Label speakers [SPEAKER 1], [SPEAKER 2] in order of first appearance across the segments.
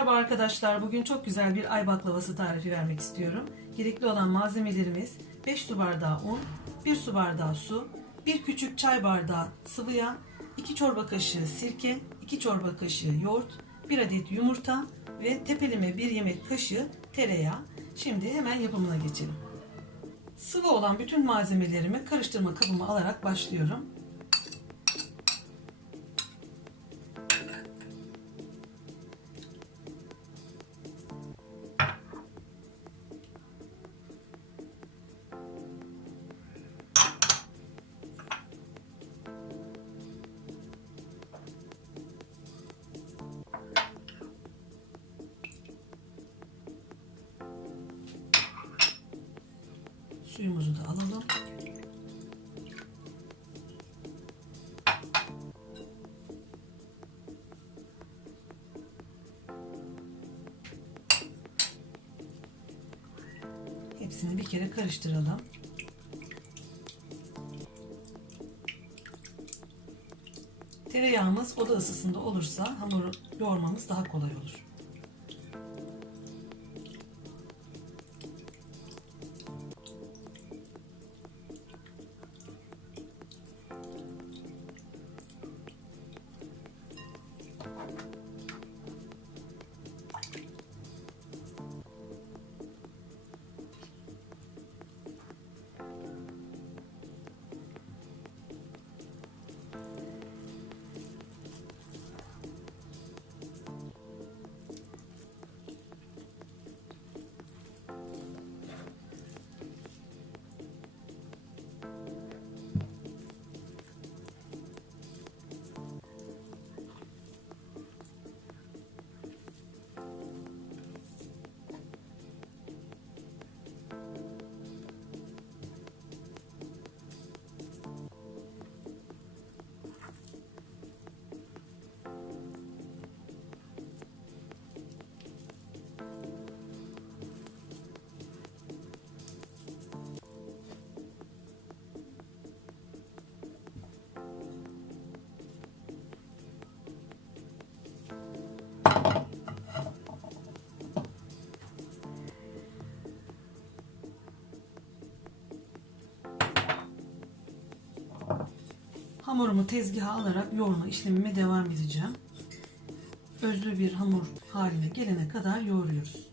[SPEAKER 1] Merhaba arkadaşlar. Bugün çok güzel bir ay baklavası tarifi vermek istiyorum. Gerekli olan malzemelerimiz 5 su bardağı un, 1 su bardağı su, 1 küçük çay bardağı sıvı yağ, 2 çorba kaşığı sirke, 2 çorba kaşığı yoğurt, 1 adet yumurta ve tepelime 1 yemek kaşığı tereyağı. Şimdi hemen yapımına geçelim. Sıvı olan bütün malzemelerimi karıştırma kabıma alarak başlıyorum. Suyumuzu da alalım. Hepsini bir kere karıştıralım. Tereyağımız oda ısısında olursa hamuru yoğurmamız daha kolay olur. Hamurumu tezgaha alarak yoğurma işlemime devam edeceğim. Özlü bir hamur haline gelene kadar yoğuruyoruz.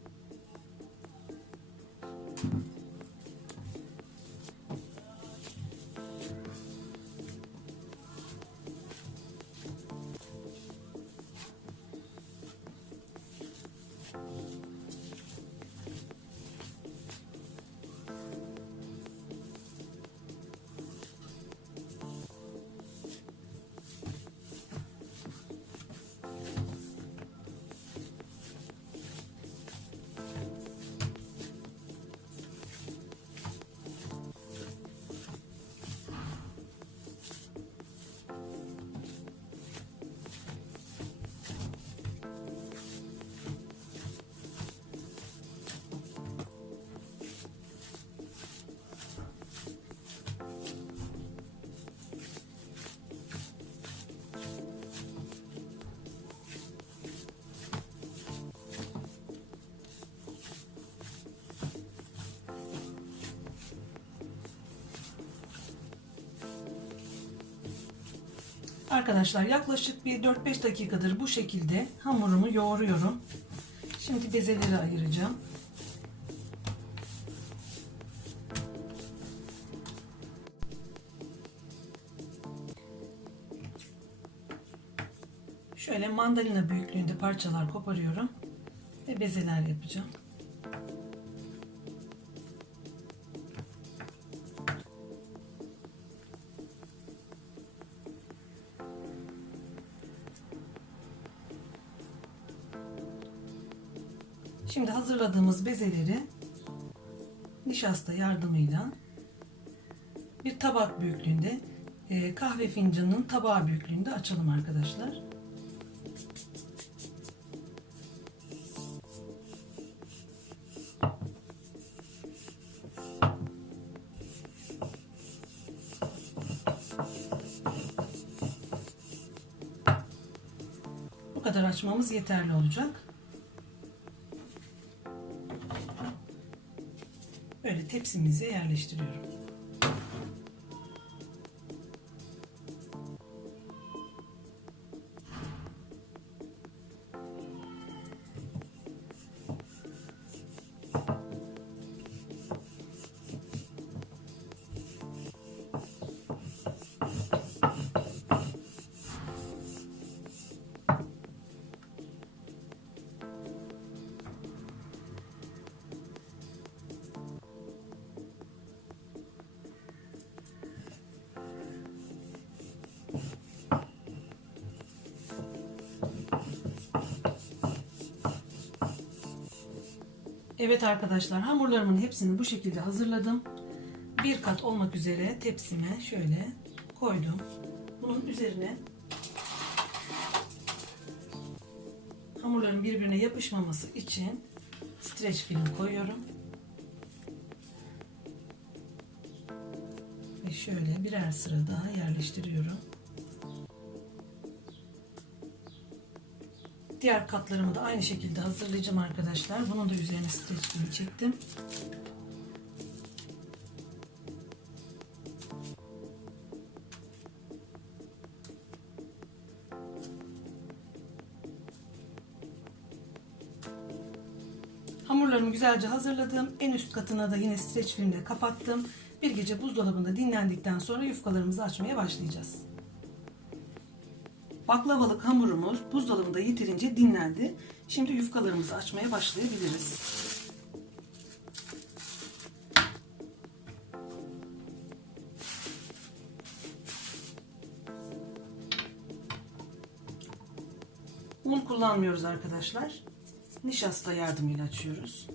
[SPEAKER 1] Arkadaşlar yaklaşık bir 4-5 dakikadır bu şekilde hamurumu yoğuruyorum. Şimdi bezeleri ayıracağım. Şöyle mandalina büyüklüğünde parçalar koparıyorum ve bezeler yapacağım. Şimdi hazırladığımız bezeleri nişasta yardımıyla bir tabak büyüklüğünde e, kahve fincanının tabağı büyüklüğünde açalım arkadaşlar. Bu kadar açmamız yeterli olacak. Böyle tepsimize yerleştiriyorum. Evet arkadaşlar hamurlarımın hepsini bu şekilde hazırladım. Bir kat olmak üzere tepsime şöyle koydum. Bunun üzerine hamurların birbirine yapışmaması için streç film koyuyorum. Ve şöyle birer sıra daha yerleştiriyorum. Diğer katlarımı da aynı şekilde hazırlayacağım arkadaşlar. Bunun da üzerine streç film çektim. Hamurlarımı güzelce hazırladım. En üst katına da yine streç filmle kapattım. Bir gece buzdolabında dinlendikten sonra yufkalarımızı açmaya başlayacağız. Baklavalık hamurumuz buzdolabında yeterince dinlendi. Şimdi yufkalarımızı açmaya başlayabiliriz. Un kullanmıyoruz arkadaşlar. Nişasta yardımıyla açıyoruz.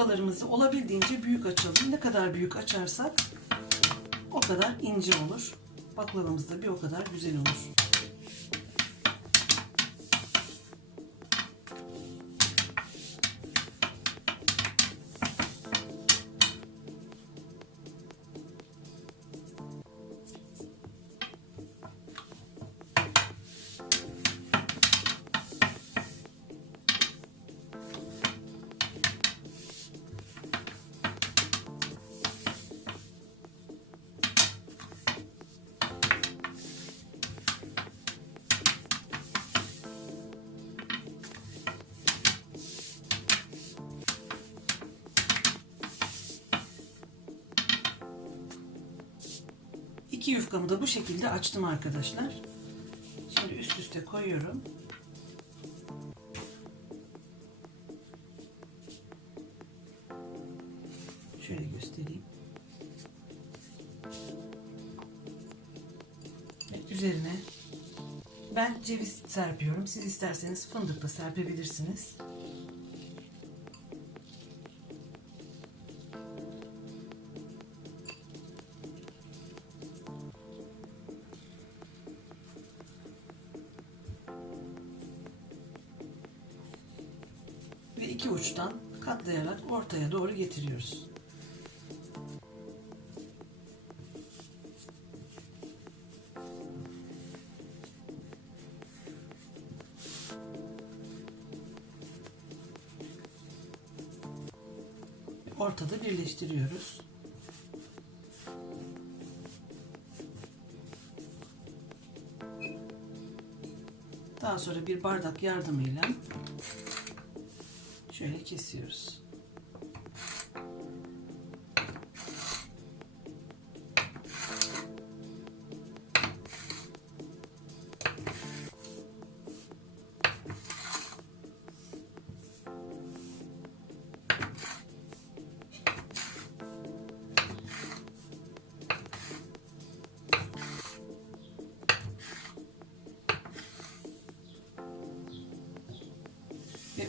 [SPEAKER 1] Yufkalarımızı olabildiğince büyük açalım. Ne kadar büyük açarsak o kadar ince olur. Baklavamız da bir o kadar güzel olur. İki yufkamı da bu şekilde açtım arkadaşlar. Şimdi üst üste koyuyorum. Şöyle göstereyim. Ve üzerine ben ceviz serpiyorum. Siz isterseniz fındık da serpebilirsiniz. İki uçtan katlayarak ortaya doğru getiriyoruz. Ortada birleştiriyoruz. Daha sonra bir bardak yardımıyla şöyle kesiyoruz.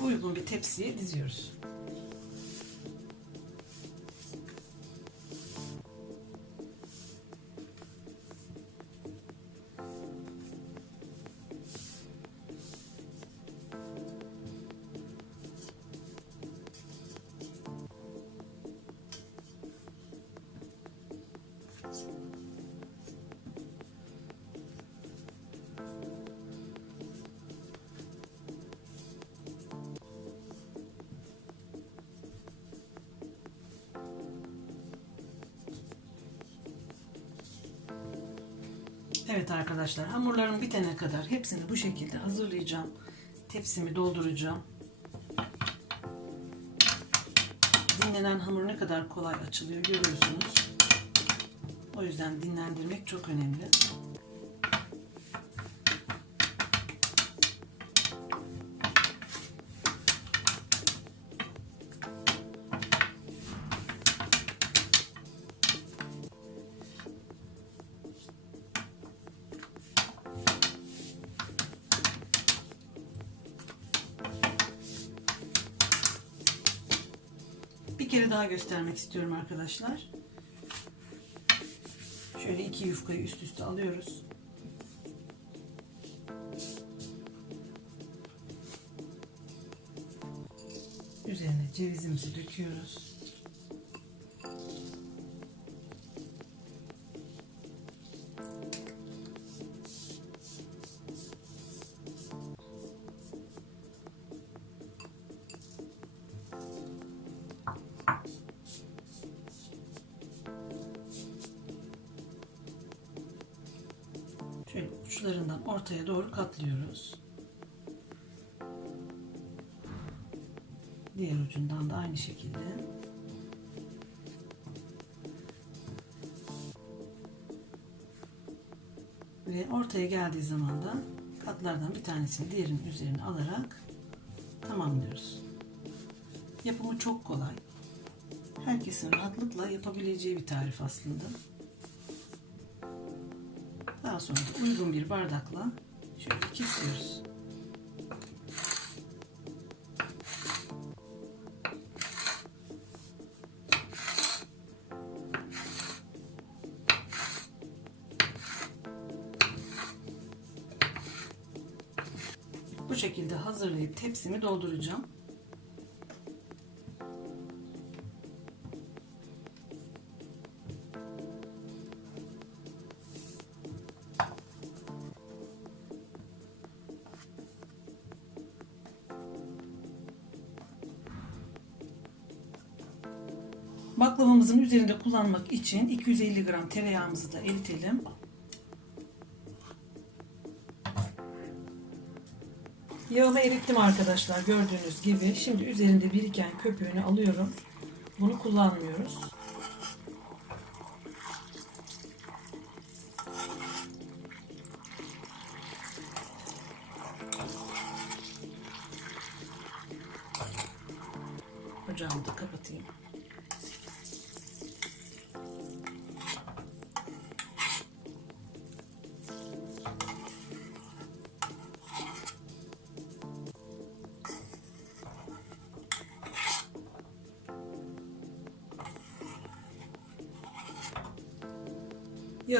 [SPEAKER 1] Uygun bir tepsiye diziyoruz. Evet arkadaşlar hamurlarım bitene kadar hepsini bu şekilde hazırlayacağım. Tepsimi dolduracağım. Dinlenen hamur ne kadar kolay açılıyor görüyorsunuz. O yüzden dinlendirmek çok önemli. Daha göstermek istiyorum arkadaşlar. Şöyle iki yufkayı üst üste alıyoruz. Üzerine cevizimizi döküyoruz. Ortaya doğru katlıyoruz. Diğer ucundan da aynı şekilde. Ve ortaya geldiği zaman da katlardan bir tanesini diğerinin üzerine alarak tamamlıyoruz. Yapımı çok kolay. Herkesin rahatlıkla yapabileceği bir tarif aslında. Daha sonra da uygun bir bardakla şöyle kesiyoruz. Bu şekilde hazırlayıp tepsimi dolduracağım. Baklavamızın üzerinde kullanmak için 250 gram tereyağımızı da eritelim. Yağımı erittim arkadaşlar gördüğünüz gibi. Şimdi üzerinde biriken köpüğünü alıyorum. Bunu kullanmıyoruz. Ocağımı da kapatayım.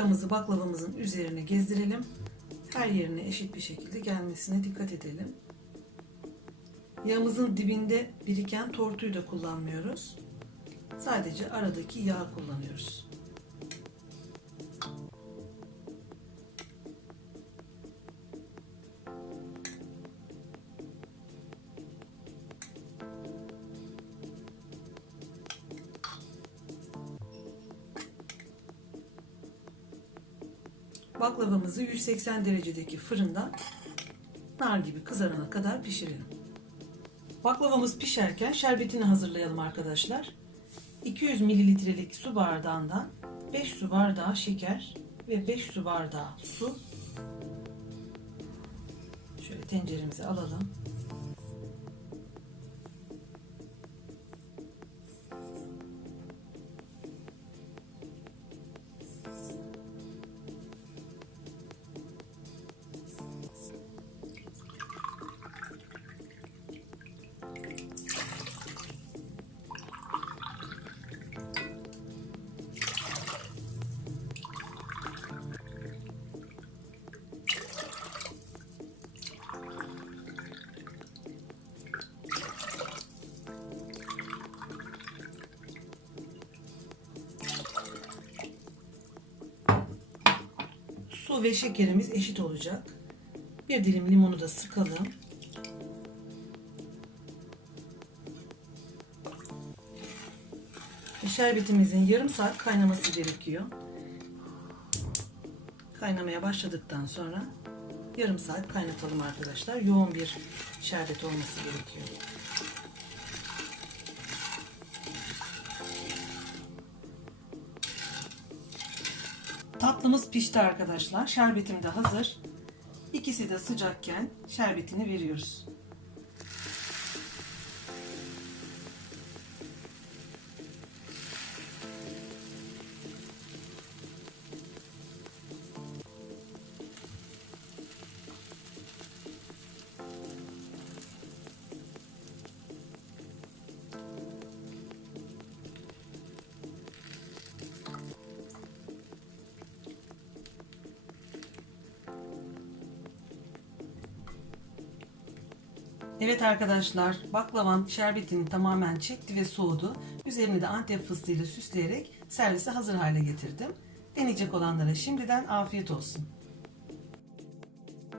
[SPEAKER 1] Yağımızı baklavamızın üzerine gezdirelim. Her yerine eşit bir şekilde gelmesine dikkat edelim. Yağımızın dibinde biriken tortuyu da kullanmıyoruz. Sadece aradaki yağ kullanıyoruz. Baklavamızı 180 derecedeki fırında nar gibi kızarana kadar pişirelim. Baklavamız pişerken şerbetini hazırlayalım arkadaşlar. 200 mililitrelik su bardağından 5 su bardağı şeker ve 5 su bardağı su. Şöyle tenceremize alalım. Ve şekerimiz eşit olacak. Bir dilim limonu da sıkalım. Şerbetimizin yarım saat kaynaması gerekiyor. Kaynamaya başladıktan sonra yarım saat kaynatalım arkadaşlar. Yoğun bir şerbet olması gerekiyor. Tatlımız pişti arkadaşlar. Şerbetim de hazır. İkisi de sıcakken şerbetini veriyoruz. Evet arkadaşlar, baklavam şerbetini tamamen çekti ve soğudu. Üzerini de antep fıstığıyla süsleyerek servise hazır hale getirdim. Deneyecek olanlara şimdiden afiyet olsun.